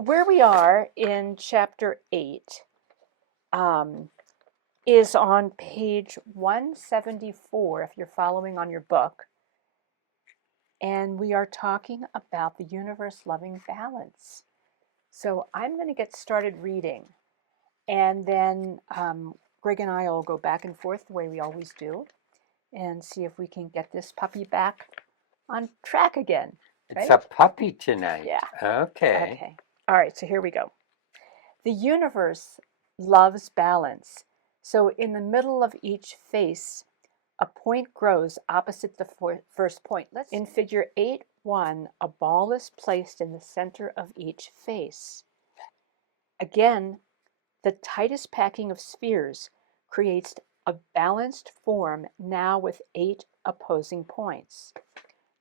where we are in chapter 8 is on page 174 if you're following on your book. And we are talking about the universe loving balance. So I'm going to get started reading. And then Greg and I will go back and forth the way we always do and see if we can get this puppy back on track again. It's right? a puppy tonight. Yeah. Okay. Okay. All right, so here we go. The universe loves balance. So in the middle of each face, a point grows opposite the first point. In figure 8.1, a ball is placed in the center of each face. Again, the tightest packing of spheres creates a balanced form now with 8 opposing points.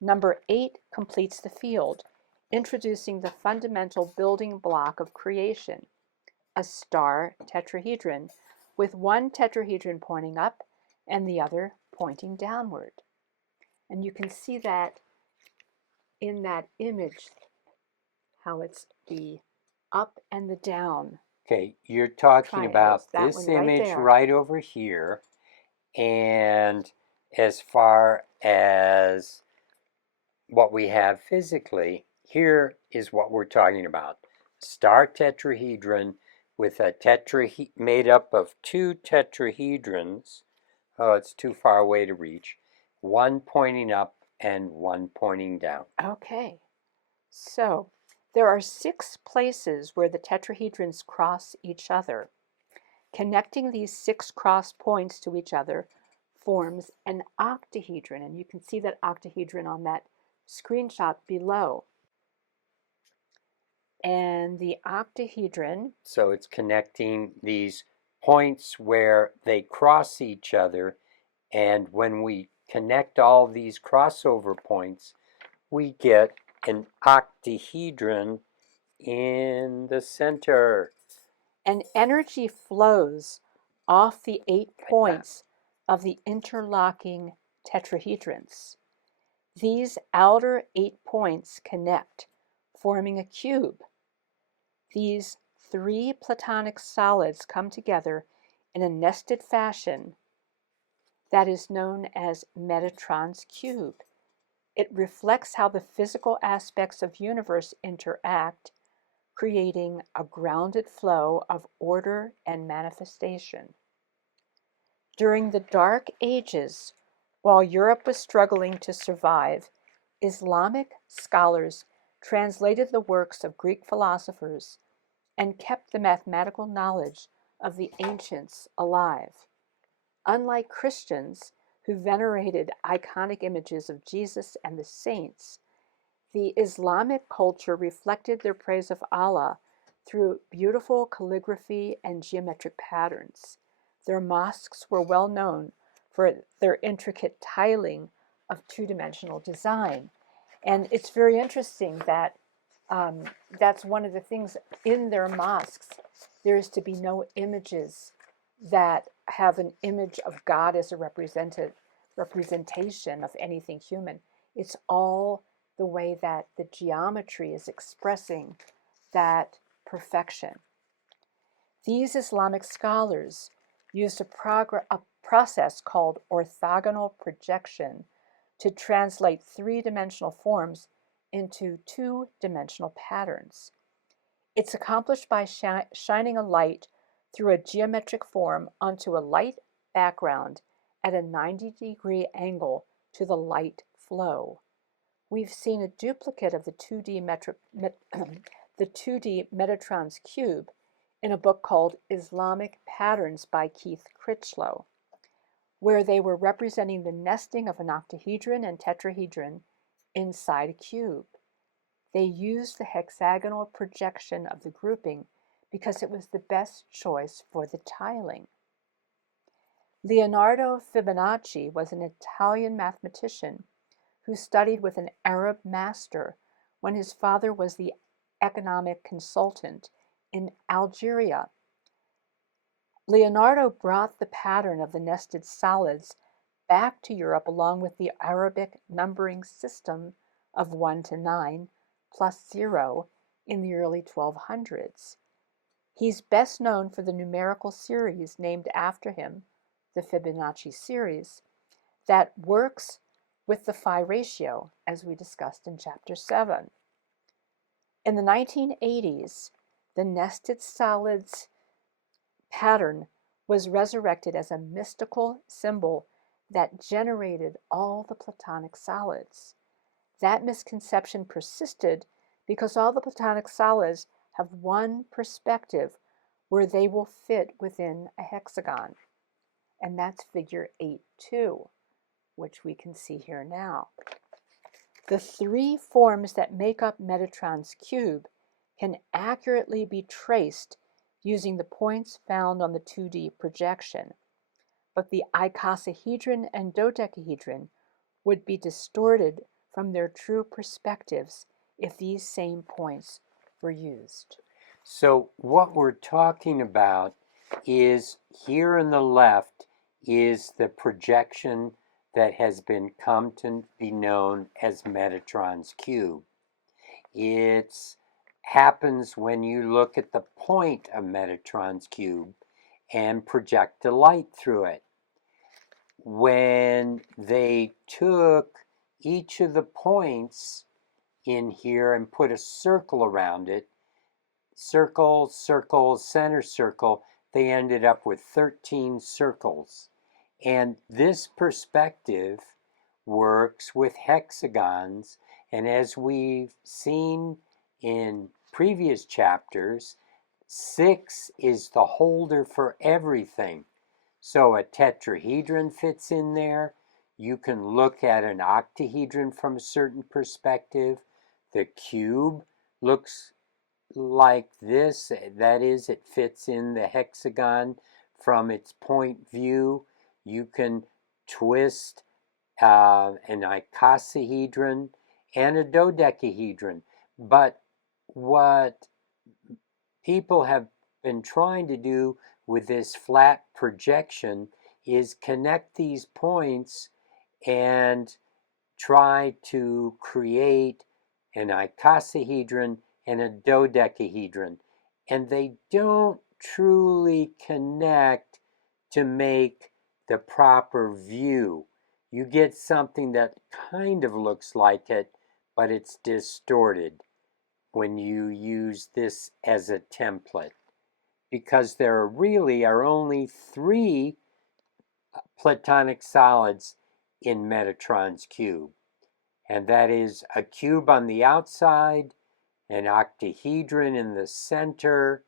Number 8 completes the field, introducing the fundamental building block of creation, a star tetrahedron, with one tetrahedron pointing up and the other pointing downward. And you can see that in that image, how it's the up and the down. Okay, you're talking about That this one right image there. right over here. And as far as what we have physically, here is what we're talking about. Star tetrahedron with a made up of 2 tetrahedrons. Oh, it's too far away to reach. One pointing up and one pointing down. Okay, so there are 6 places where the tetrahedrons cross each other. Connecting these 6 cross points to each other forms an octahedron, and you can see that octahedron on that screenshot below. And the octahedron, so it's connecting these points where they cross each other, and when we connect all these crossover points, we get an octahedron in the center. and energy flows off the 8 points of the interlocking tetrahedrons. These outer 8 points connect, forming a cube. These 3 platonic solids come together in a nested fashion that is known as Metatron's cube. It reflects how the physical aspects of universe interact, creating a grounded flow of order and manifestation. During the Dark Ages, while Europe was struggling to survive, Islamic scholars translated the works of Greek philosophers and kept the mathematical knowledge of the ancients alive. Unlike Christians, who venerated iconic images of Jesus and the saints, the Islamic culture reflected their praise of Allah through beautiful calligraphy and geometric patterns. Their mosques were well known for their intricate tiling of two-dimensional design. And it's very interesting that that's one of the things in their mosques. There is to be no images that have an image of God as a representation of anything human. It's all the way that the geometry is expressing that perfection. These Islamic scholars used a process called orthogonal projection to translate three-dimensional forms into two-dimensional patterns. It's accomplished by shining a light through a geometric form onto a light background at a 90-degree angle to the light flow. We've seen a duplicate of the 2D Metatron's cube in a book called Islamic Patterns by Keith Critchlow, where they were representing the nesting of an octahedron and tetrahedron inside a cube. They used the hexagonal projection of the grouping because it was the best choice for the tiling. Leonardo Fibonacci was an Italian mathematician who studied with an Arab master when his father was the economic consultant in Algeria. Leonardo brought the pattern of the nested solids back to Europe along with the Arabic numbering system of 1 to 9 plus 0 in the early 1200s. He's best known for the numerical series named after him, the Fibonacci series, that works with the phi ratio, as we discussed in Chapter 7. In the 1980s, the nested solids pattern was resurrected as a mystical symbol that generated all the Platonic solids. That misconception persisted because all the Platonic solids have one perspective where they will fit within a hexagon, and that's figure 8-2, which we can see here now. The three forms that make up Metatron's cube can accurately be traced using the points found on the 2D projection, but the icosahedron and dodecahedron would be distorted from their true perspectives if these same points were used. So what we're talking about is here on the left is the projection that has been come to be known as Metatron's cube. It happens when you look at the point of Metatron's cube and project a light through it. When they took each of the points in here and put a circle around it, circle, circle, center circle, they ended up with 13 circles. And this perspective works with hexagons, and as we've seen in previous chapters, 6 is the holder for everything. So a tetrahedron fits in there. You can look at an octahedron from a certain perspective. The cube looks like this, that is, it fits in the hexagon from its point view. You can twist an icosahedron and a dodecahedron. But what people have been trying to do with this flat projection is connect these points and try to create an icosahedron and a dodecahedron. And they don't truly connect to make the proper view. You get something that kind of looks like it, but it's distorted when you use this as a template, because there really are only 3 Platonic solids in Metatron's cube, and that is a cube on the outside, an octahedron in the center,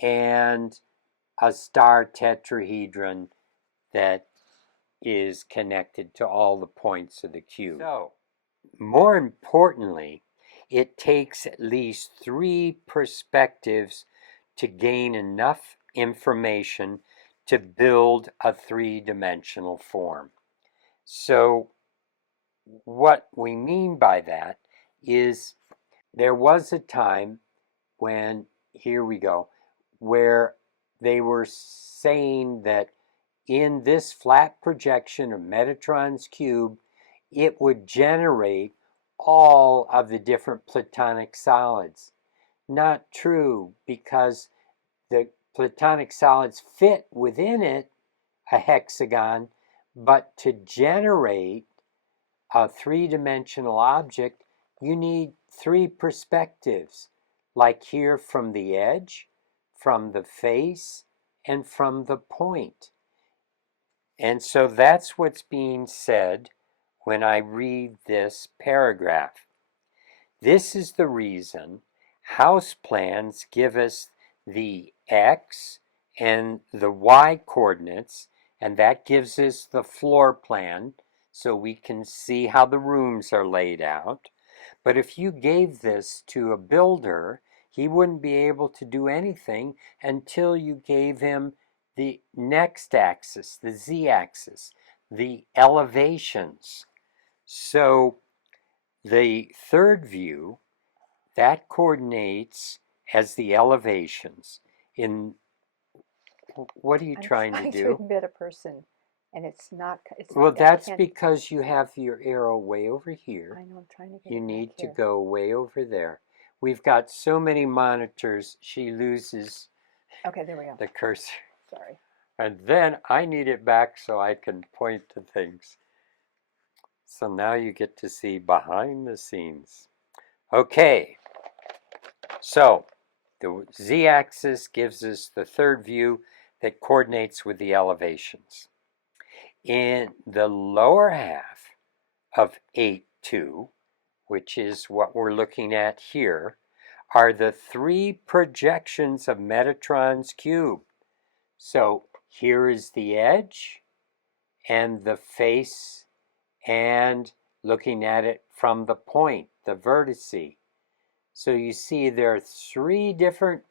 and a star tetrahedron that is connected to all the points of the cube. So, more importantly, it takes at least 3 perspectives to gain enough information to build a 3-dimensional form. So what we mean by that is there was a time when, here we go, where they were saying that in this flat projection of Metatron's cube, it would generate all of the different Platonic solids. Not true, because the Platonic solids fit within it, a hexagon, but to generate a 3-dimensional object, you need 3 perspectives, like here from the edge, from the face, and from the point. And so that's what's being said when I read this paragraph. This is the reason house plans give us the x and the y coordinates, and that gives us the floor plan so we can see how the rooms are laid out. But if you gave this to a builder, he wouldn't be able to do anything until you gave him the next axis, the z-axis, the elevations. So the third view, that coordinates as the elevations. In what are you trying to do? To admit a person, and it's not. Well, that's because you have your arrow way over here. I know, I'm trying to get You it need back to here. go way over there. we've got so many monitors, she loses Okay, there we go. the cursor. Sorry. And then I need it back so I can point to things. So now you get to see behind the scenes. Okay, so the z-axis gives us the third view that coordinates with the elevations. In the lower half of 8.2, which is what we're looking at here, are the three projections of Metatron's cube. So here is the edge and the face, and looking at it from the point, the vertice. So you see there are three different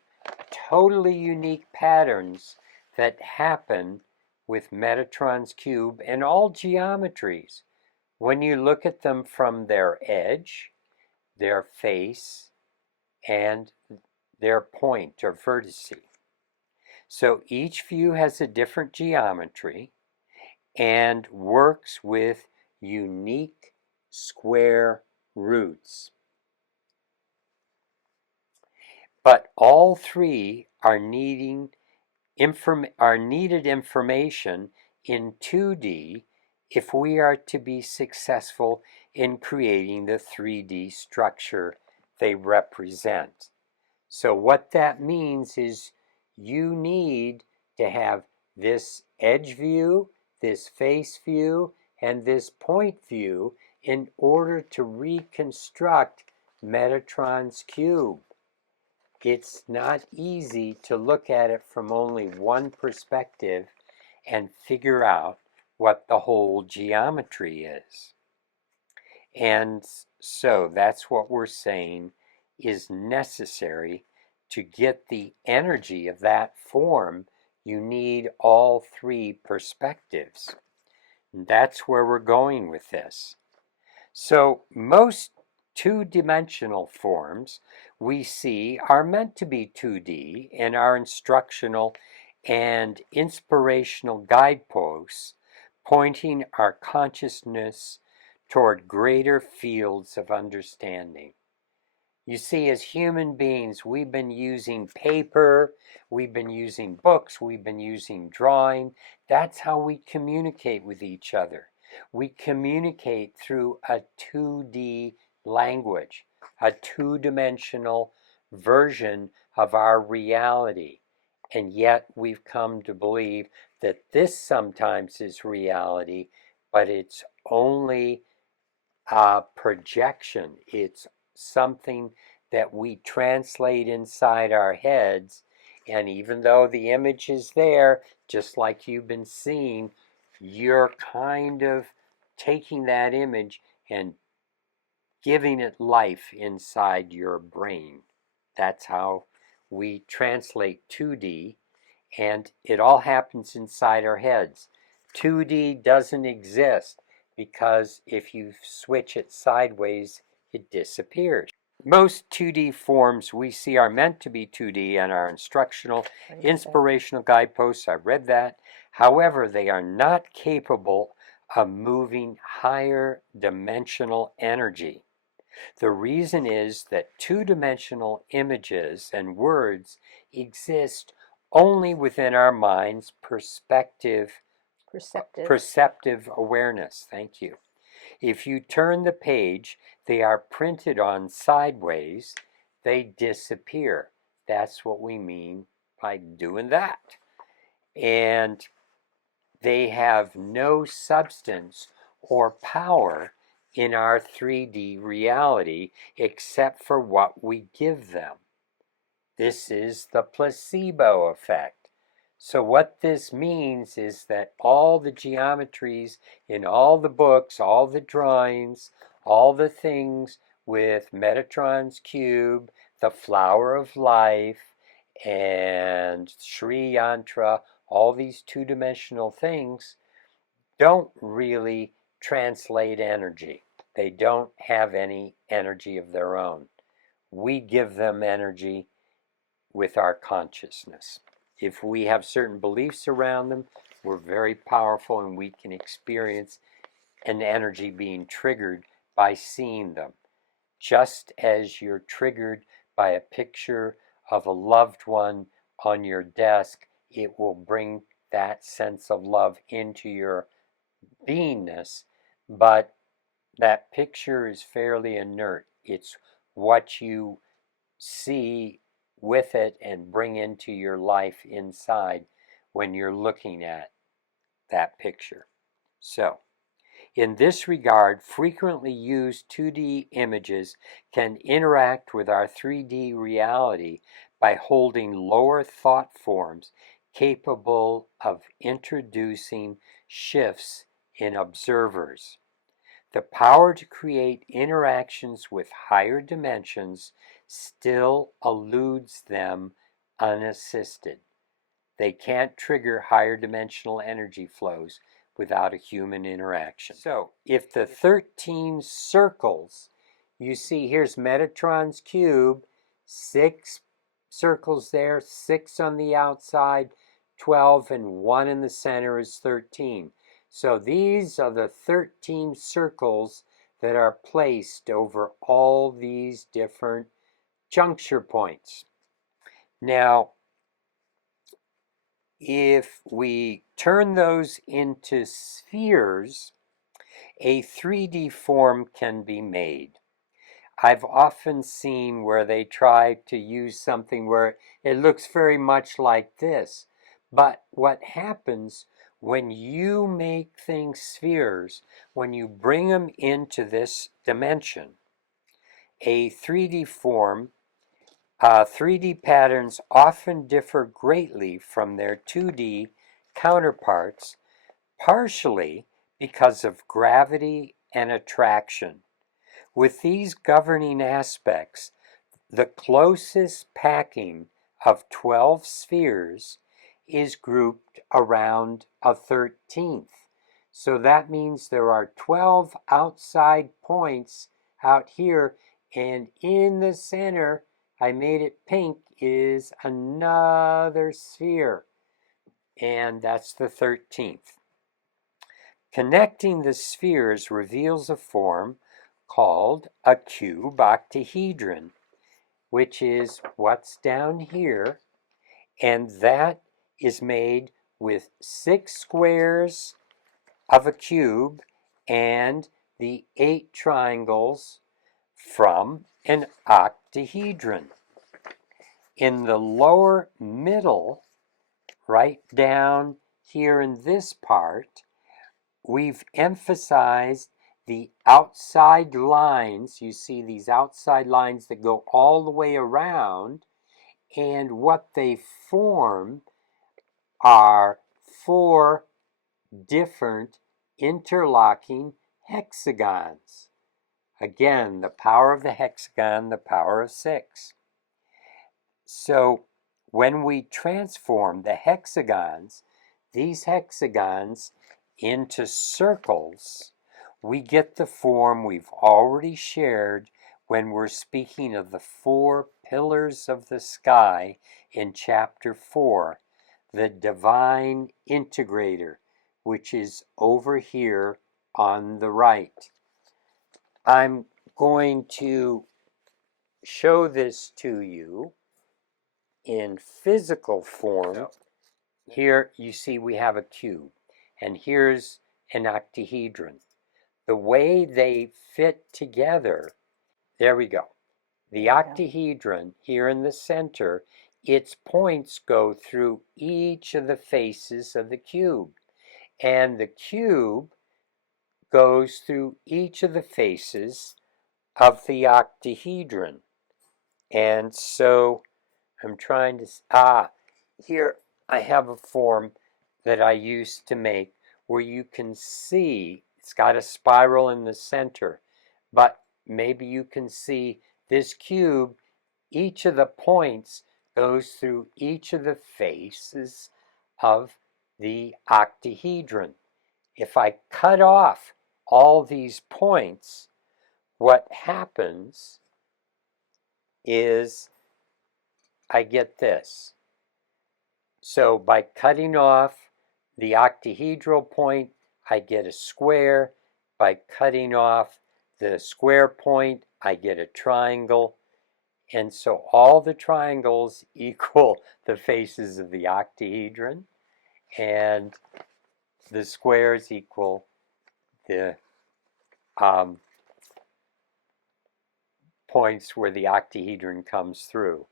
totally unique patterns that happen with Metatron's cube and all geometries when you look at them from their edge, their face, and their point or vertice. So each view has a different geometry and works with unique square roots. But all three are needed information in 2D if we are to be successful in creating the 3D structure they represent. So what that means is you need to have this edge view, this face view, and this point view in order to reconstruct Metatron's cube. It's not easy to look at it from only one perspective and figure out what the whole geometry is. And so that's what we're saying is necessary to get the energy of that form. You need all three perspectives. And that's where we're going with this. So most two-dimensional forms we see are meant to be 2D and are instructional and inspirational guideposts pointing our consciousness toward greater fields of understanding. You see, as human beings, we've been using paper, we've been using books, we've been using drawing. That's how we communicate with each other. We communicate through a 2D language, a two-dimensional version of our reality. And yet we've come to believe that this sometimes is reality, but it's only a projection. It's something that we translate inside our heads. And even though the image is there, just like you've been seeing, you're kind of taking that image and giving it life inside your brain. That's how we translate 2D, and it all happens inside our heads. 2D doesn't exist because if you switch it sideways, it disappears. Most 2D forms we see are meant to be 2D and are instructional, inspirational guideposts. I read that. However, they are not capable of moving higher dimensional energy. The reason is that two-dimensional images and words exist only within our mind's perceptive awareness. Thank you. If you turn the page, they are printed on sideways, they disappear. That's what we mean by doing that. And they have no substance or power in our 3D reality except for what we give them. This is the placebo effect. So what this means is that all the geometries in all the books, all the drawings, all the things with Metatron's cube, the flower of life, and Sri Yantra, all these two-dimensional things don't really translate energy. They don't have any energy of their own. We give them energy with our consciousness. If we have certain beliefs around them, we're very powerful and we can experience an energy being triggered by seeing them. Just as you're triggered by a picture of a loved one on your desk, it will bring that sense of love into your beingness, but that picture is fairly inert. It's what you see with it and bring into your life inside when you're looking at that picture. So, in this regard, frequently used 2D images can interact with our 3D reality by holding lower thought forms capable of introducing shifts in observers. The power to create interactions with higher dimensions still eludes them unassisted. They can't trigger higher dimensional energy flows without a human interaction. So, if the 13 circles, you see here's Metatron's cube, 6 circles there, 6 on the outside, 12, and 1 in the center is 13. So these are the 13 circles that are placed over all these different juncture points. Now, if we turn those into spheres, a 3D form can be made. I've often seen where they try to use something where it looks very much like this. But what happens when you make things spheres, when you bring them into this dimension, a 3D form, 3D patterns often differ greatly from their 2D counterparts, partially because of gravity and attraction. With these governing aspects, the closest packing of 12 spheres is grouped around a 13th. So that means there are 12 outside points out here, and in the center, I made it pink, is another sphere, and that's the 13th. Connecting the spheres reveals a form called a cube octahedron, which is what's down here, and that is made with 6 squares of a cube and the 8 triangles from an octahedron. In the lower middle, right down here in this part, we've emphasized the outside lines. You see these outside lines that go all the way around, and what they form are 4 different interlocking hexagons. Again, the power of the hexagon, the power of 6. So when we transform the hexagons, these hexagons, into circles, we get the form we've already shared when we're speaking of the 4 pillars of the sky in chapter 4, the divine integrator, which is over here on the right. I'm going to show this to you in physical form. Here you see we have a cube, and here's an octahedron. The way they fit together, there we go. The octahedron here in the center, its points go through each of the faces of the cube, and the cube goes through each of the faces of the octahedron. And so I'm trying to, here I have a form that I used to make where you can see it's got a spiral in the center, but maybe you can see this cube, each of the points goes through each of the faces of the octahedron. If I cut off all these points, what happens is I get this. So by cutting off the octahedral point, I get a square. By cutting off the square point, I get a triangle. And so all the triangles equal the faces of the octahedron, and the squares equal the points where the octahedron comes through.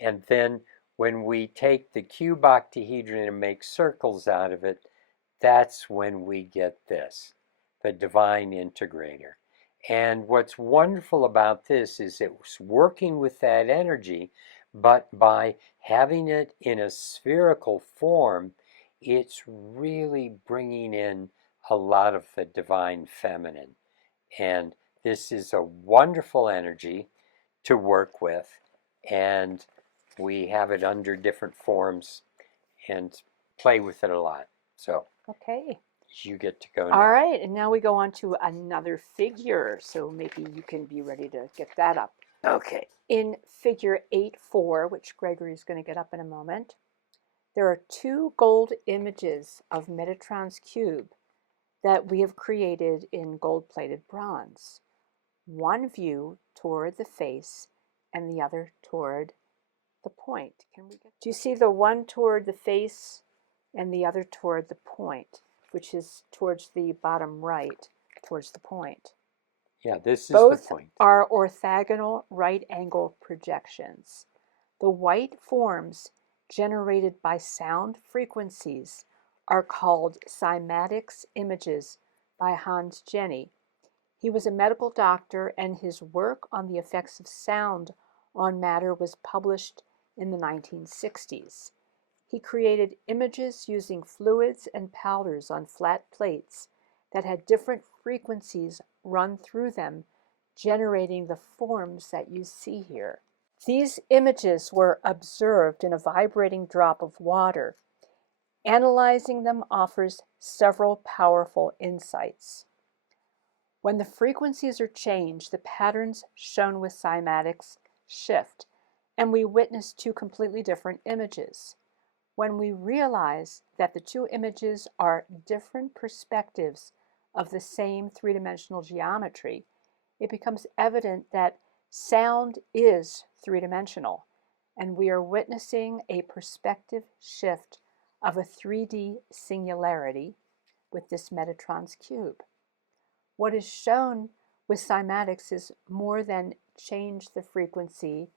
And then when we take the cube octahedron and make circles out of it, that's when we get this, the divine integrator. And what's wonderful about this is it's working with that energy, but by having it in a spherical form, it's really bringing in a lot of the divine feminine. And this is a wonderful energy to work with, and we have it under different forms and play with it a lot. So Okay. you get to go now. All right, and now we go on to another figure. So maybe you can be ready to get that up. Okay. In figure 8-4, which Gregory's going to get up in a moment, there are two gold images of Metatron's cube that we have created in gold-plated bronze. One view toward the face and the other toward the point. Do you see the one toward the face and the other toward the point, which is towards the bottom right, towards the point? Yeah, this is Both the point. are orthogonal right-angle projections. The white forms generated by sound frequencies are called cymatics images by Hans Jenny. He was a medical doctor, and his work on the effects of sound on matter was published in the 1960s. He created images using fluids and powders on flat plates that had different frequencies run through them, generating the forms that you see here. These images were observed in a vibrating drop of water. Analyzing them offers several powerful insights. When the frequencies are changed, the patterns shown with cymatics shift, and we witness two completely different images. When we realize that the two images are different perspectives of the same three-dimensional geometry, it becomes evident that sound is three-dimensional, and we are witnessing a perspective shift of a 3D singularity with this Metatron's cube. What is shown with cymatics is more than change the frequency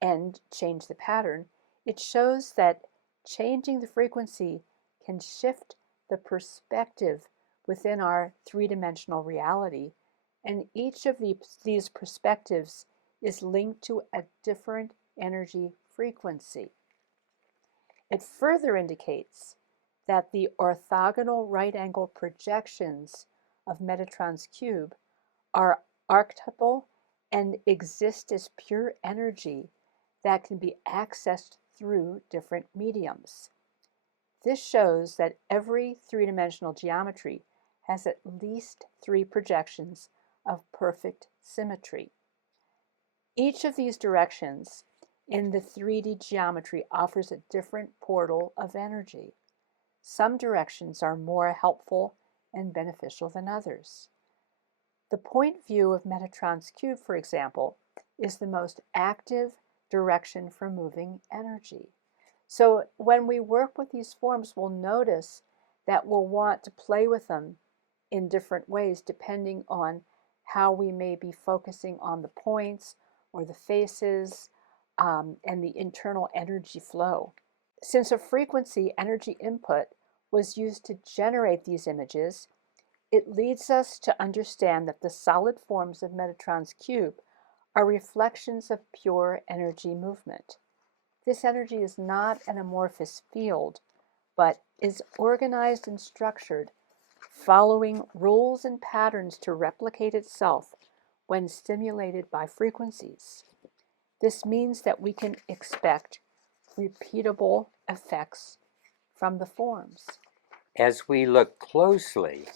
and change the pattern. It shows that changing the frequency can shift the perspective within our three-dimensional reality, and each of these perspectives is linked to a different energy frequency. It further indicates that the orthogonal right-angle projections of Metatron's cube are archetypal and exist as pure energy that can be accessed through different mediums. This shows that every three-dimensional geometry has at least 3 projections of perfect symmetry. Each of these directions in the 3D geometry offers a different portal of energy. Some directions are more helpful and beneficial than others. The point view of Metatron's cube, for example, is the most active direction for moving energy. So when we work with these forms, we'll notice that we'll want to play with them in different ways depending on how we may be focusing on the points or the faces and the internal energy flow. Since a frequency energy input was used to generate these images, it leads us to understand that the solid forms of Metatron's cube are reflections of pure energy movement. This energy is not an amorphous field, but is organized and structured, following rules and patterns to replicate itself when stimulated by frequencies. This means that we can expect repeatable effects from the forms. As we look closely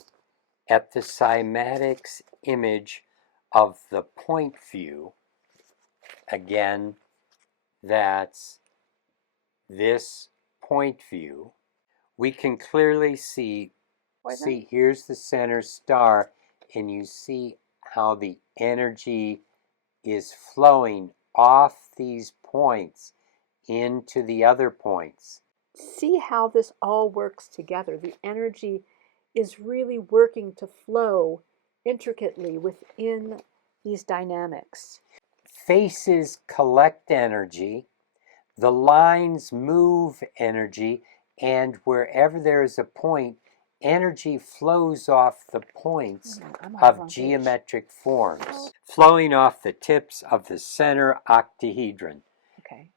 at the cymatics image of the point view, again, that's this point view, we can clearly see here's the center star, and you see how the energy is flowing off these points into the other points. See how this all works together. The energy is really working to flow intricately within these dynamics. Faces collect energy, the lines move energy, and wherever there is a point, energy flows off the points of geometric forms, flowing off the tips of the center octahedron. Okay.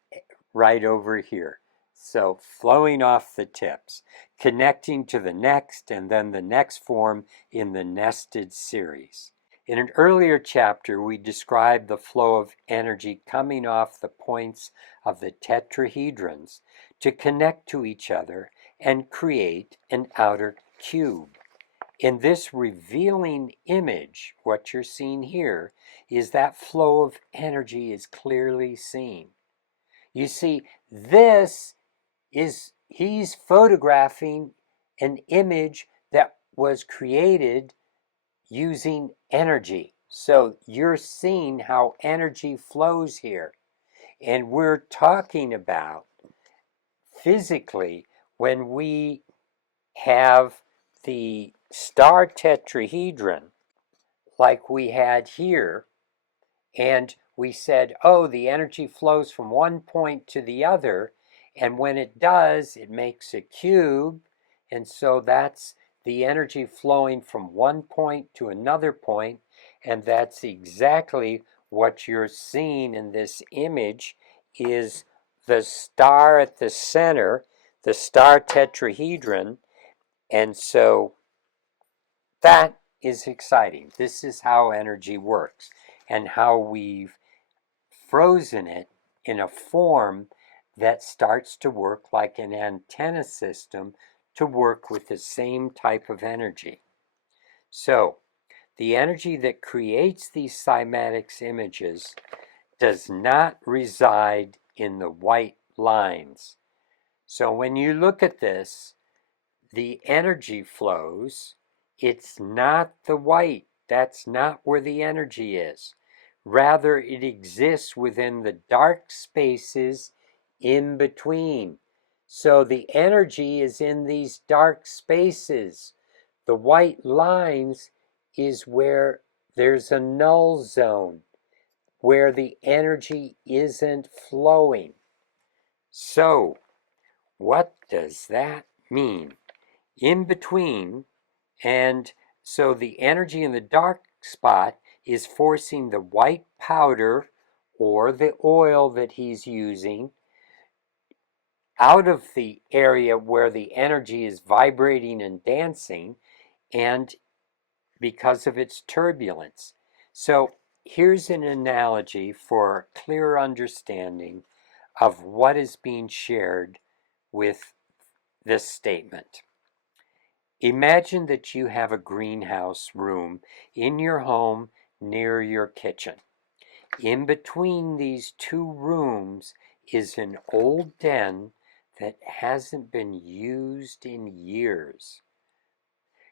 Right over here. So flowing off the tips, connecting to the next and then the next form in the nested series. In an earlier chapter, we described the flow of energy coming off the points of the tetrahedrons to connect to each other and create an outer cube. In this revealing image, what you're seeing here is that flow of energy is clearly seen. You see, he's photographing an image that was created using energy. So you're seeing how energy flows here. And we're talking about physically when we have the star tetrahedron like we had here, and we said, oh, the energy flows from one point to the other, and when it does, it makes a cube, and so that's the energy flowing from one point to another point, and that's exactly what you're seeing in this image is the star at the center, the star tetrahedron, and so that is exciting. This is how energy works and how we've frozen it in a form that starts to work like an antenna system to work with the same type of energy. So, the energy that creates these cymatics images does not reside in the white lines. So when you look at this, the energy flows, it's not the white. That's not where the energy is. Rather, it exists within the dark spaces in between. So the energy is in these dark spaces. The white lines is where there's a null zone, where the energy isn't flowing. So, what does that mean? In between, and so the energy in the dark spot is forcing the white powder or the oil that he's using out of the area where the energy is vibrating and dancing, and because of its turbulence. So here's an analogy for clear understanding of what is being shared with this statement. Imagine that you have a greenhouse room in your home near your kitchen. In between these two rooms is an old den that hasn't been used in years.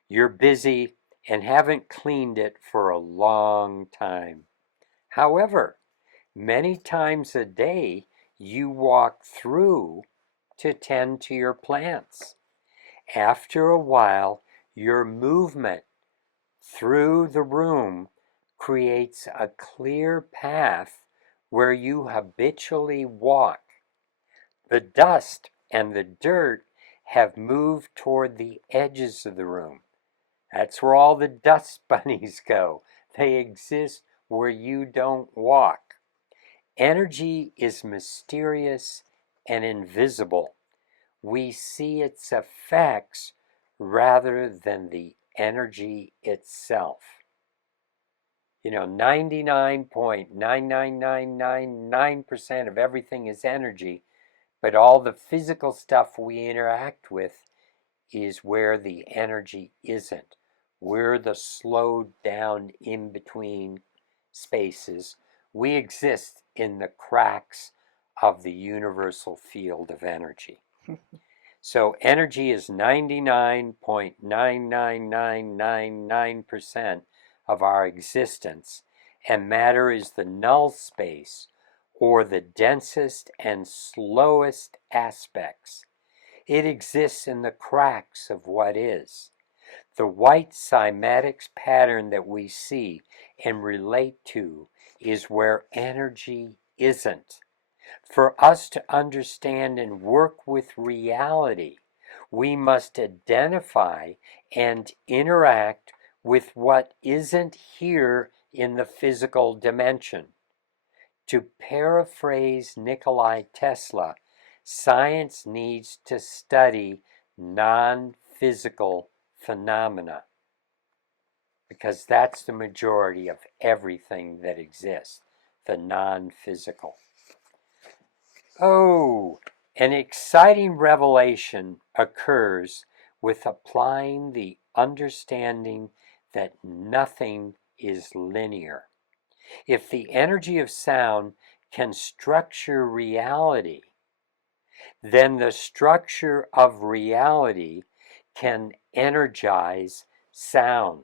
You're busy and haven't cleaned it for a long time. However, many times a day you walk through to tend to your plants. After a while, your movement through the room creates a clear path where you habitually walk. The dust and the dirt have moved toward the edges of the room. That's where all the dust bunnies go. They exist where you don't walk. Energy is mysterious and invisible. We see its effects rather than the energy itself. 99.99999% of everything is energy, but all the physical stuff we interact with is where the energy isn't. We're the slowed down in between spaces. We exist in the cracks of the universal field of energy. So energy is 99.99999% of our existence, and matter is the null space, or the densest and slowest aspects. It exists in the cracks of what is. The white cymatics pattern that we see and relate to is where energy isn't. For us to understand and work with reality, we must identify and interact with what isn't here in the physical dimension. To paraphrase Nikola Tesla, science needs to study non-physical phenomena because that's the majority of everything that exists, the non-physical. Oh, an exciting revelation occurs with applying the understanding that nothing is linear. If the energy of sound can structure reality, then the structure of reality can energize sound.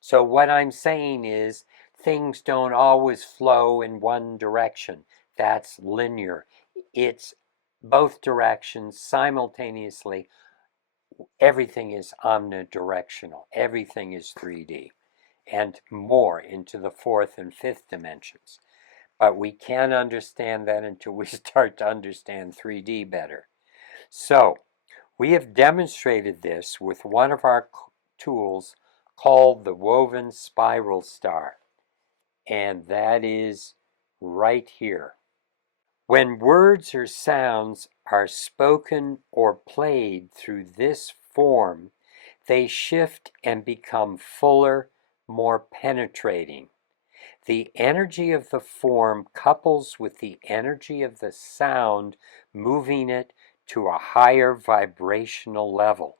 So what I'm saying is things don't always flow in one direction. That's linear. It's both directions simultaneously. Everything is omnidirectional. Everything is 3D and more into the fourth and fifth dimensions. But we can't understand that until we start to understand 3D better. So we have demonstrated this with one of our tools called the woven spiral star, and that is right here. When words or sounds are spoken or played through this form, they shift and become fuller, more penetrating. The energy of the form couples with the energy of the sound, moving it to a higher vibrational level.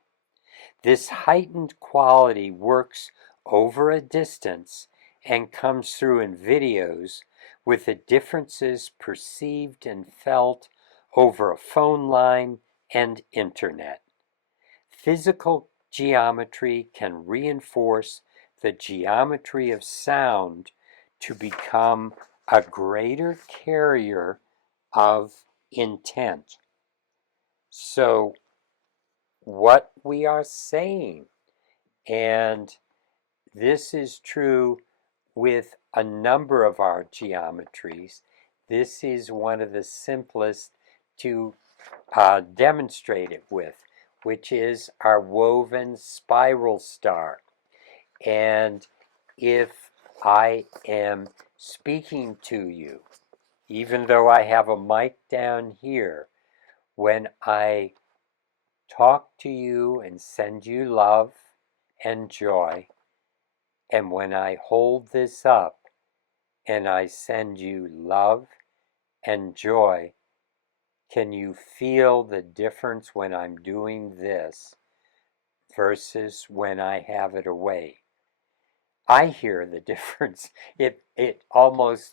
This heightened quality works over a distance and comes through in videos with the differences perceived and felt over a phone line and internet. Physical geometry can reinforce the geometry of sound to become a greater carrier of intent. So, what we are saying, and this is true with a number of our geometries, this is one of the simplest to demonstrate it with, which is our woven spiral star. And if I am speaking to you, even though I have a mic down here, when I talk to you and send you love and joy, and when I hold this up and I send you love and joy, can you feel the difference when I'm doing this versus when I have it away? I hear the difference. It almost,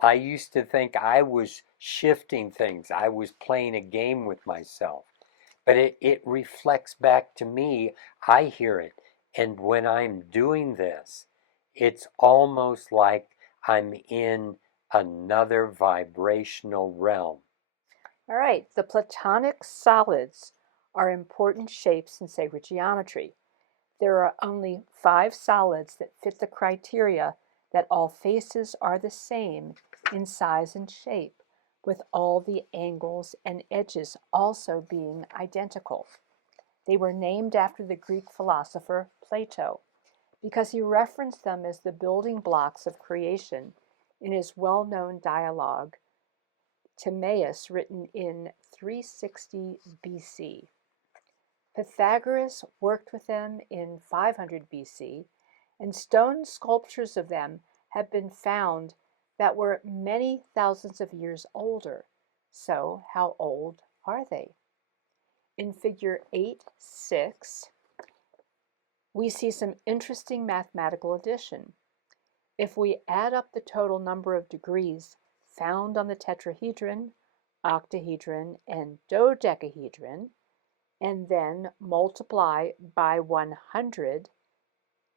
I used to think I was shifting things. I was playing a game with myself. But it reflects back to me. I hear it. And when I'm doing this, it's almost like I'm in another vibrational realm. All right, the platonic solids are important shapes in sacred geometry. There are only 5 solids that fit the criteria that all faces are the same in size and shape, with all the angles and edges also being identical. They were named after the Greek philosopher Plato because he referenced them as the building blocks of creation in his well-known dialogue Timaeus, written in 360 BC. Pythagoras worked with them in 500 BC, and stone sculptures of them have been found that were many thousands of years older. So, how old are they? In figure 8.6, we see some interesting mathematical addition. If we add up the total number of degrees found on the tetrahedron, octahedron, and dodecahedron, and then multiply by 100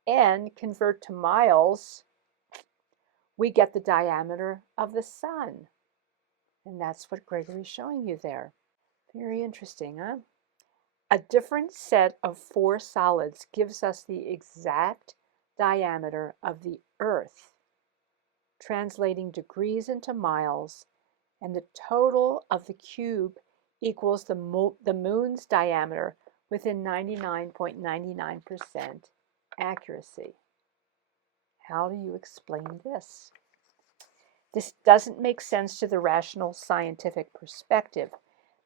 and convert to miles, we get the diameter of the sun. And that's what Gregory's showing you there. Very interesting, huh? A different set of 4 solids gives us the exact diameter of the Earth, translating degrees into miles, and the total of the cube equals the moon's diameter within 99.99% accuracy. How do you explain this? This doesn't make sense to the rational scientific perspective.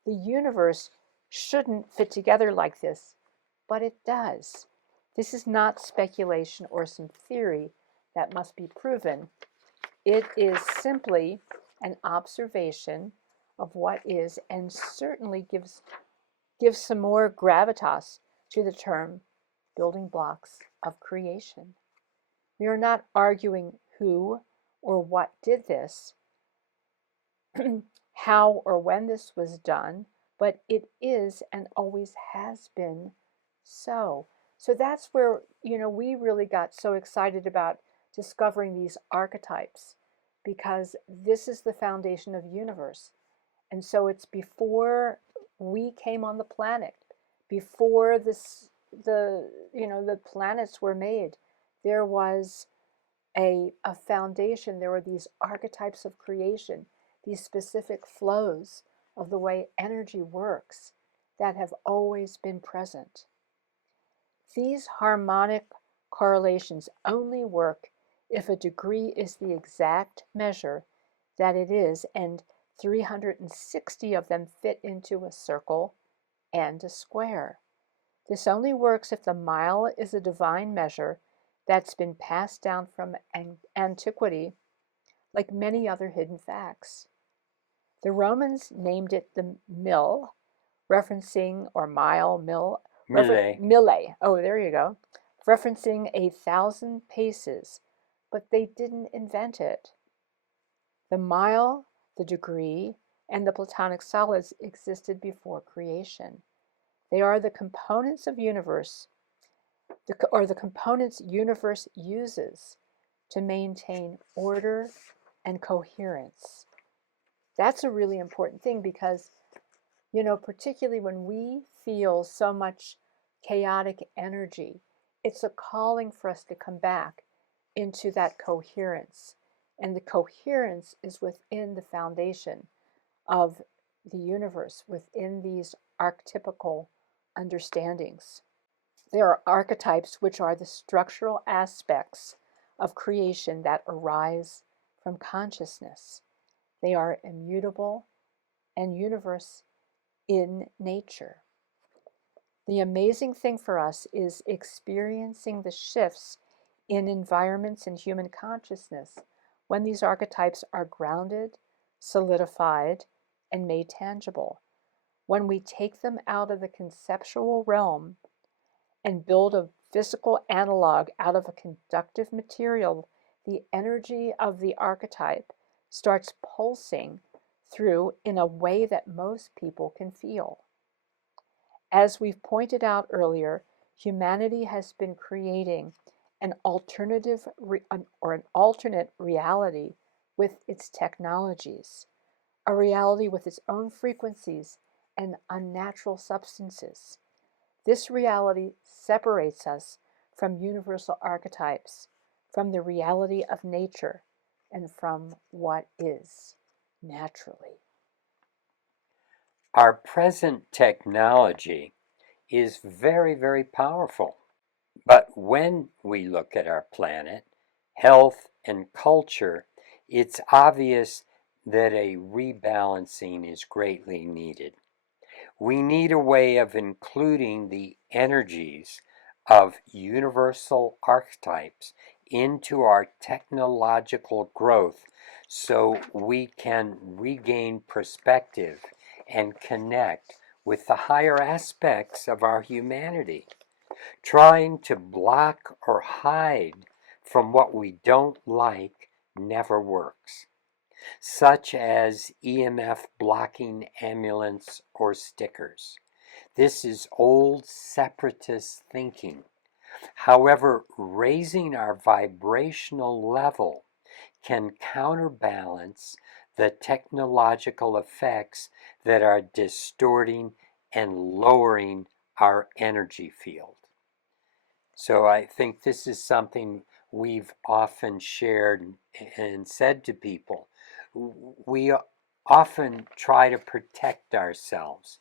The universe shouldn't fit together like this, but it does. This is not speculation or some theory that must be proven. It is simply an observation of what is, and certainly gives some more gravitas to the term building blocks of creation. We are not arguing who or what did this, how or when this was done, but it is and always has been so. So that's where, we really got so excited about discovering these archetypes, because this is the foundation of the universe. And so it's before we came on the planet, before the planets were made, there was a foundation. There were these archetypes of creation, these specific flows of the way energy works that have always been present. These harmonic correlations only work if a degree is the exact measure that it is, and 360 of them fit into a circle and a square. This only works if the mile is a divine measure that's been passed down from antiquity, like many other hidden facts. The Romans named it the mille, referencing, or mile, mille, mille. Oh, there you go. Referencing 1,000 paces, but they didn't invent it. The mile, the degree, and the Platonic solids existed before creation. They are the components of universe, or the components universe uses to maintain order and coherence. That's a really important thing, because, particularly when we feel so much chaotic energy, it's a calling for us to come back into that coherence. And the coherence is within the foundation of the universe, within these archetypical understandings. There are archetypes, which are the structural aspects of creation that arise from consciousness. They are immutable and universe in nature. The amazing thing for us is experiencing the shifts in environments and human consciousness when these archetypes are grounded, solidified, and made tangible. When we take them out of the conceptual realm and build a physical analog out of a conductive material, the energy of the archetype starts pulsing through in a way that most people can feel. As we've pointed out earlier, humanity has been creating an alternate reality with its technologies, a reality with its own frequencies and unnatural substances. This reality separates us from universal archetypes, from the reality of nature, and from what is naturally. Our present technology is very, very powerful. But when we look at our planet, health, and culture, it's obvious that a rebalancing is greatly needed. We need a way of including the energies of universal archetypes into our technological growth so we can regain perspective and connect with the higher aspects of our humanity. Trying to block or hide from what we don't like never works, such as EMF blocking amulets or stickers. This is old separatist thinking. However, raising our vibrational level can counterbalance the technological effects that are distorting and lowering our energy field. So I think this is something we've often shared and said to people. We often try to protect ourselves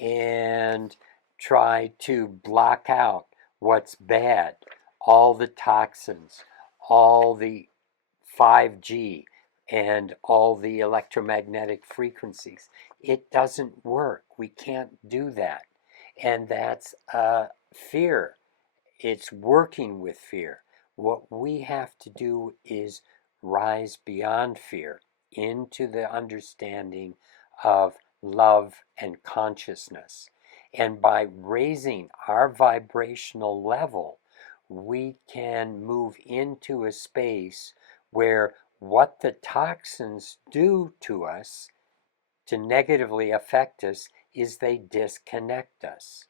and try to block out what's bad, all the toxins, all the 5G, and all the electromagnetic frequencies. It doesn't work. We can't do that. And that's fear. It's working with fear. What we have to do is rise beyond fear into the understanding of love and consciousness. And by raising our vibrational level, we can move into a space where what the toxins do to us to negatively affect us is they disconnect us.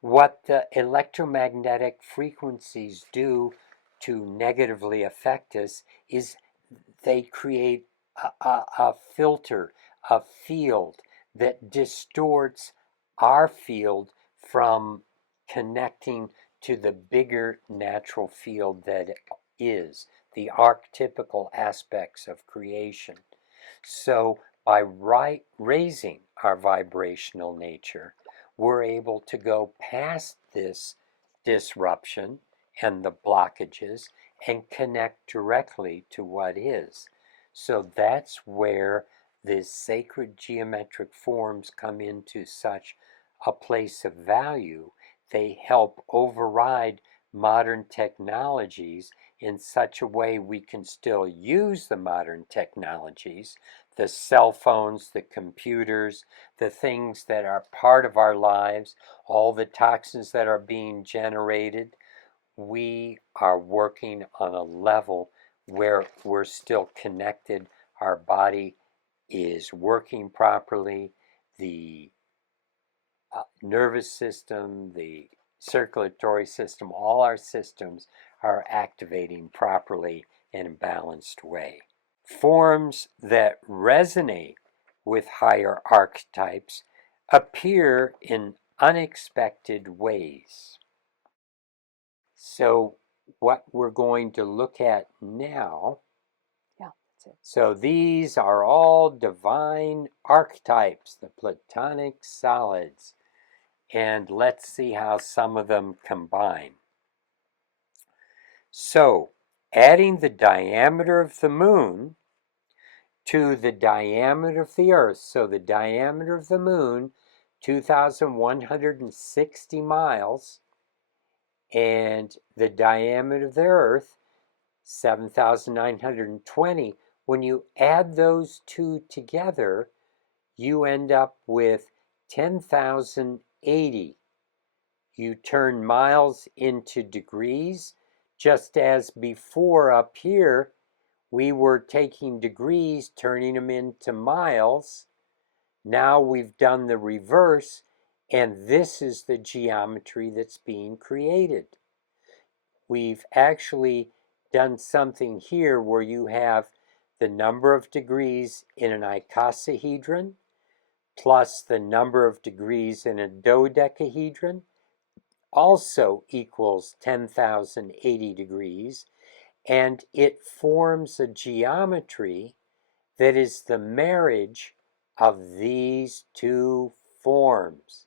What the electromagnetic frequencies do to negatively affect us is they create a filter, a field that distorts our field from connecting to the bigger natural field that is the archetypical aspects of creation. So by raising our vibrational nature, we're able to go past this disruption and the blockages and connect directly to what is. So that's where the sacred geometric forms come into such a place of value. They help override modern technologies in such a way we can still use the modern technologies, the cell phones, the computers, the things that are part of our lives, all the toxins that are being generated. We are working on a level where we're still connected. Our body is working properly. The nervous system, the circulatory system, all our systems are activating properly in a balanced way. Forms that resonate with higher archetypes appear in unexpected ways. So what we're going to look at now, so these are all divine archetypes, the Platonic solids, and let's see how some of them combine. So adding the diameter of the moon to the diameter of the Earth, so the diameter of the moon, 2,160 miles, and the diameter of the Earth, 7,920. When you add those two together, you end up with 10,080. You turn miles into degrees, just as before up here, we were taking degrees, turning them into miles. Now we've done the reverse, and this is the geometry that's being created. We've actually done something here where you have the number of degrees in an icosahedron plus the number of degrees in a dodecahedron also equals 10,080 degrees, and it forms a geometry that is the marriage of these two forms.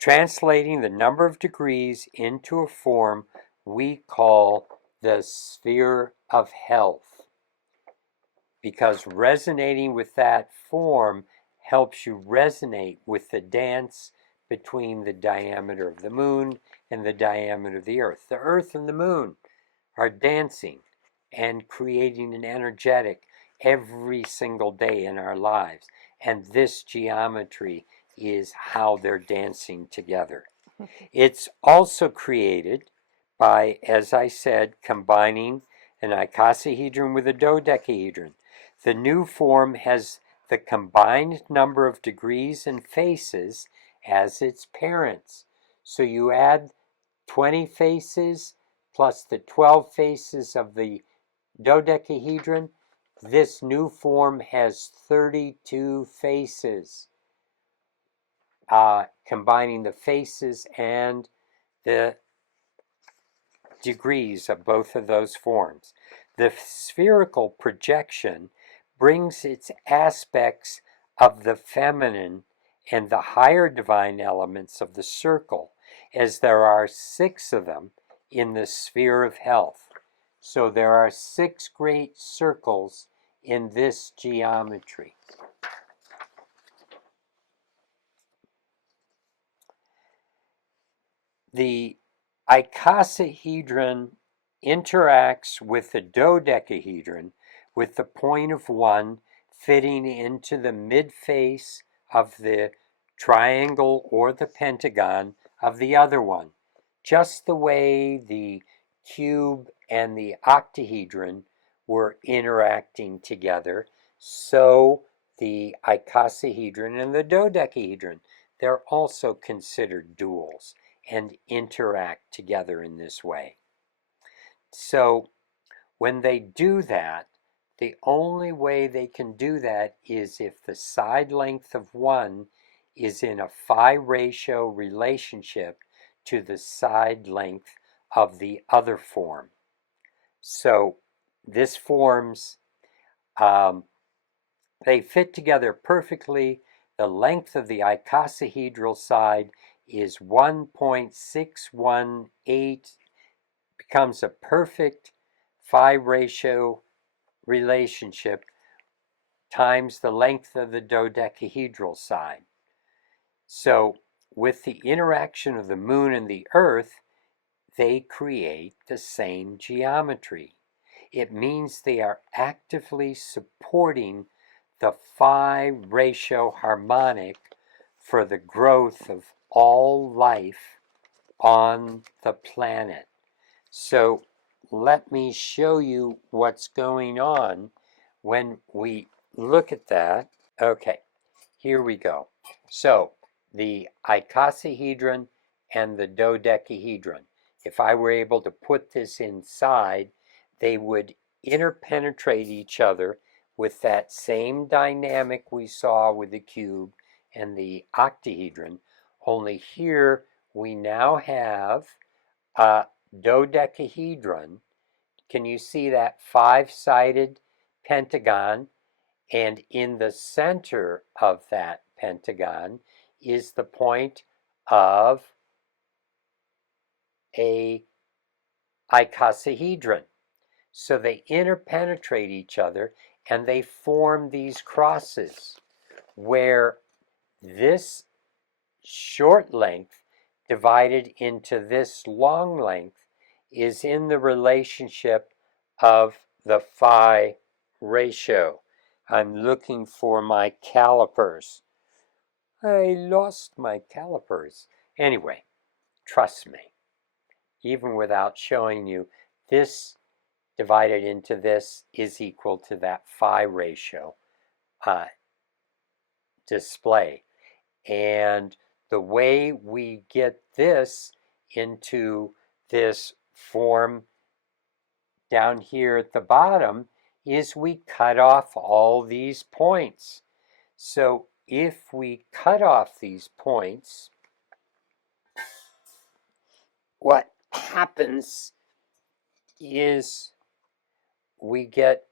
Translating the number of degrees into a form we call the sphere of health, because resonating with that form helps you resonate with the dance between the diameter of the moon and the diameter of the Earth. The Earth and the moon are dancing and creating an energetic every single day in our lives. And this geometry is how they're dancing together. It's also created by, as I said, combining an icosahedron with a dodecahedron. The new form has the combined number of degrees and faces as its parents. So you add 20 faces plus the 12 faces of the dodecahedron, this new form has 32 faces, combining the faces and the degrees of both of those forms. The spherical projection brings its aspects of the feminine and the higher divine elements of the circle, as there are 6 of them in the sphere of health. So there are 6 great circles in this geometry. The icosahedron interacts with the dodecahedron with the point of one fitting into the midface of the triangle or the pentagon of the other one, just the way the cube and the octahedron were interacting together. So the icosahedron and the dodecahedron, they're also considered duals and interact together in this way. So when they do that, the only way they can do that is if the side length of one is in a phi ratio relationship to the side length of the other form. So this forms, they fit together perfectly. The length of the icosahedral side is 1.618, becomes a perfect phi ratio relationship times the length of the dodecahedral side. So with the interaction of the moon and the earth, they create the same geometry. It means they are actively supporting the phi ratio harmonic for the growth of all life on the planet. So let me show you what's going on when we look at that. Okay, here we go. So the icosahedron and the dodecahedron, if I were able to put this inside, they would interpenetrate each other with that same dynamic we saw with the cube and the octahedron, only here we now have a dodecahedron. Can you see that 5-sided pentagon? And in the center of that pentagon is the point of a icosahedron. So they interpenetrate each other and they form these crosses where this short length divided into this long length is in the relationship of the phi ratio. I'm looking for my calipers. I lost my calipers. Anyway, trust me, even without showing you, this divided into this is equal to that phi ratio display. And the way we get this into this form down here at the bottom is we cut off all these points. So if we cut off these points, what happens is we get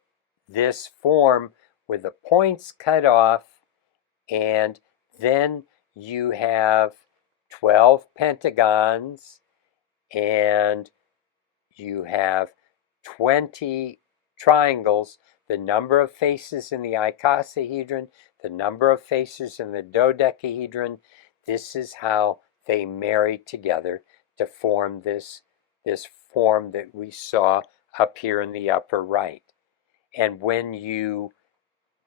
this form with the points cut off, and then you have 12 pentagons and you have 20 triangles, the number of faces in the icosahedron, the number of faces in the dodecahedron. This is how they marry together to form this form that we saw up here in the upper right. And when you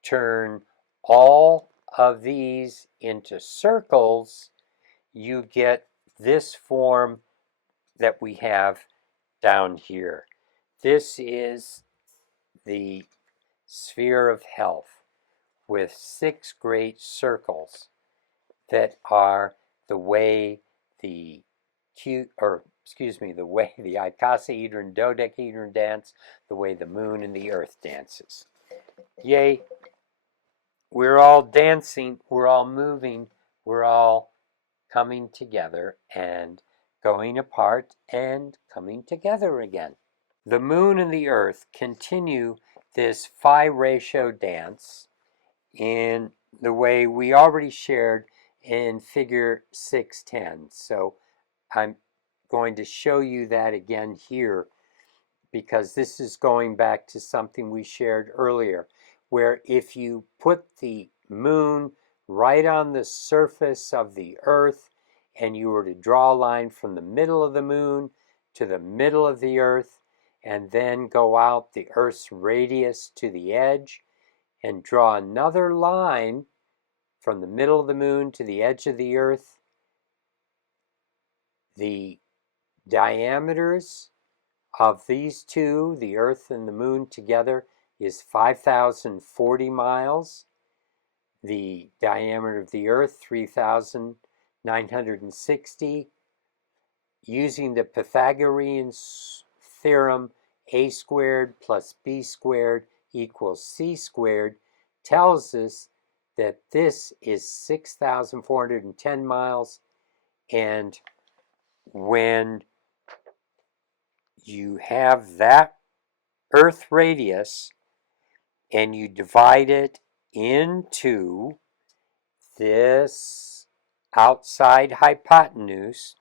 turn all of these into circles, you get this form that we have down here. This is the sphere of health with 6 great circles that are the way the way the icosahedron, dodecahedron dance, the way the moon and the earth dances. Yay, we're all dancing, we're all moving, we're all coming together and going apart and coming together again. The moon and the earth continue this phi ratio dance in the way we already shared in figure 610. So I'm going to show you that again here because this is going back to something we shared earlier, where if you put the moon right on the surface of the earth and you were to draw a line from the middle of the moon to the middle of the earth and then go out the earth's radius to the edge and draw another line from the middle of the moon to the edge of the earth, the diameters of these two, the earth and the moon together, is 5,040 miles. The diameter of the earth, 3,960. Using the Pythagorean theorem, a squared plus b squared equals c squared, tells us that this is 6,410 miles. And when you have that Earth radius and you divide it into this outside hypotenuse,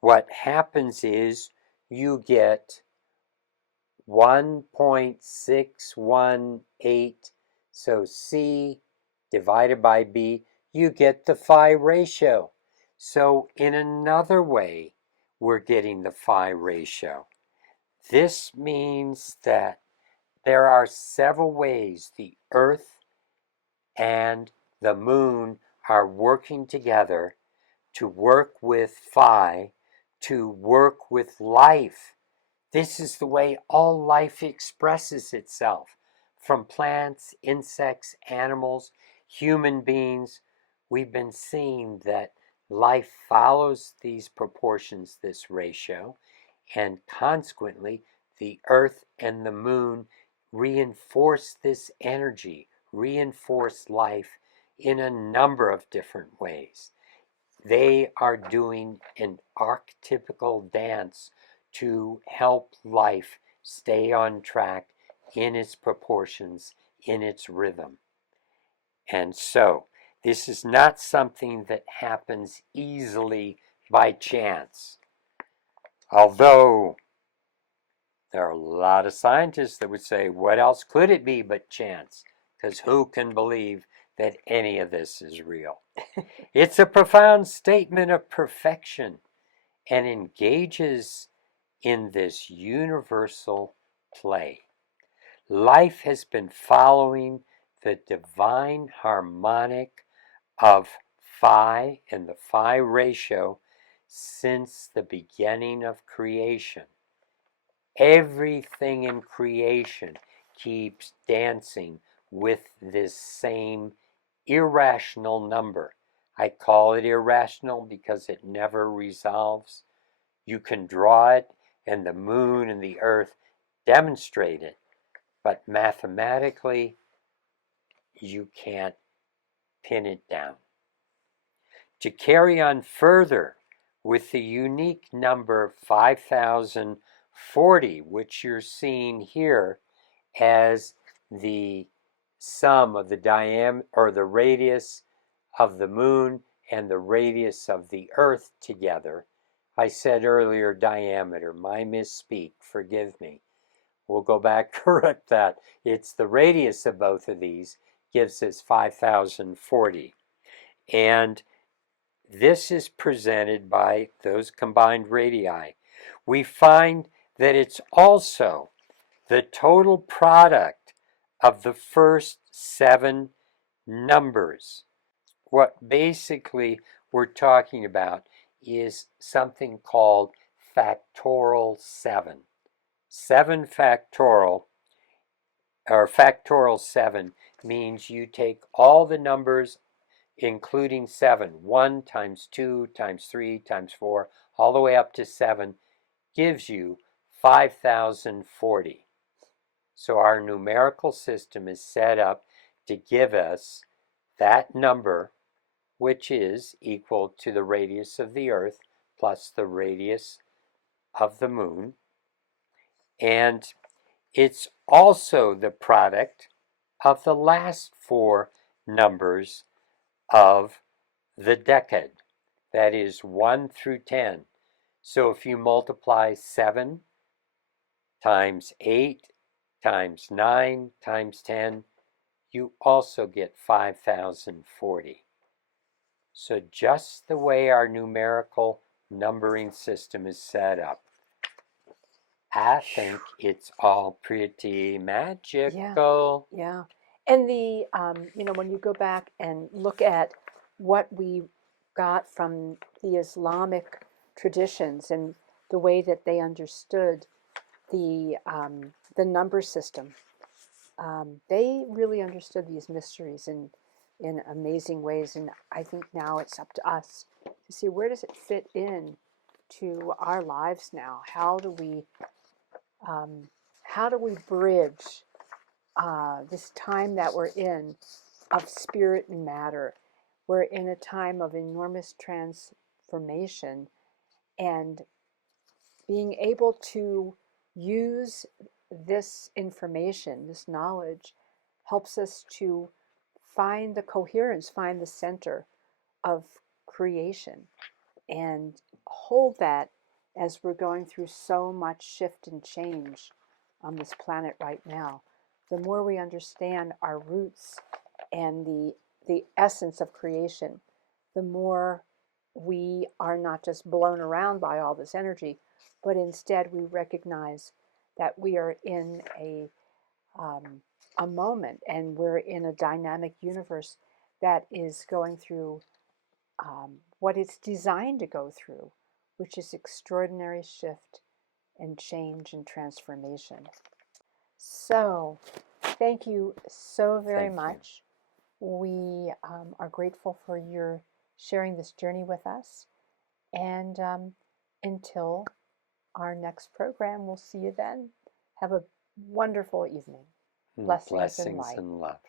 what happens is you get 1.618. So C divided by B, you get the phi ratio. So in another way, we're getting the phi ratio. This means that there are several ways the Earth and the moon are working together to work with phi, to work with life. This is the way all life expresses itself, from plants, insects, animals, human beings. We've been seeing that life follows these proportions, this ratio, and consequently, the earth and the moon reinforce this energy, reinforce life in a number of different ways. They are doing an archetypical dance to help life stay on track in its proportions, in its rhythm. And so, this is not something that happens easily by chance. Although there are a lot of scientists that would say, what else could it be but chance? Because who can believe that any of this is real? It's a profound statement of perfection and engages in this universal play. Life has been following the divine harmonic of phi and the phi ratio since the beginning of creation. Everything in creation keeps dancing with this same irrational number. I call it irrational because it never resolves. You can draw it, and the moon and the earth demonstrate it, but mathematically, you can't pin it down. To carry on further with the unique number 5,040, which you're seeing here as the sum of the diameter or the radius of the moon and the radius of the earth together. I said earlier diameter, my misspeak, forgive me. We'll go back, correct that. It's the radius of both of these gives us 5,040. And this is presented by those combined radii. We find that it's also the total product of the first 7 numbers. What basically we're talking about is something called factorial 7. 7 factorial, or factorial 7, means you take all the numbers including 7, 1 times 2 times 3 times 4, all the way up to 7, gives you 5,040. So our numerical system is set up to give us that number, which is equal to the radius of the Earth plus the radius of the Moon. And it's also the product of the last four numbers of the decade, that is 1 through 10. So if you multiply 7 times 8 times 9 times 10, you also get 5040. So just the way our numerical numbering system is set up, I think it's all pretty magical. Yeah. And the, when you go back and look at what we got from the Islamic traditions and the way that they understood the number system, they really understood these mysteries in amazing ways. And I think now it's up to us to see, where does it fit in to our lives now? How do we bridge this time that we're in of spirit and matter? We're in a time of enormous transformation, and being able to use this information, this knowledge, helps us to find the coherence, find the center of creation, and hold that as we're going through so much shift and change on this planet right now. The more we understand our roots and the essence of creation, the more we are not just blown around by all this energy, but instead we recognize that we are in a moment, and we're in a dynamic universe that is going through what it's designed to go through, which is extraordinary shift and change and transformation. So, thank you so very much. We are grateful for your sharing this journey with us. And until our next program, we'll see you then. Have a wonderful evening. Blessings and light. And love.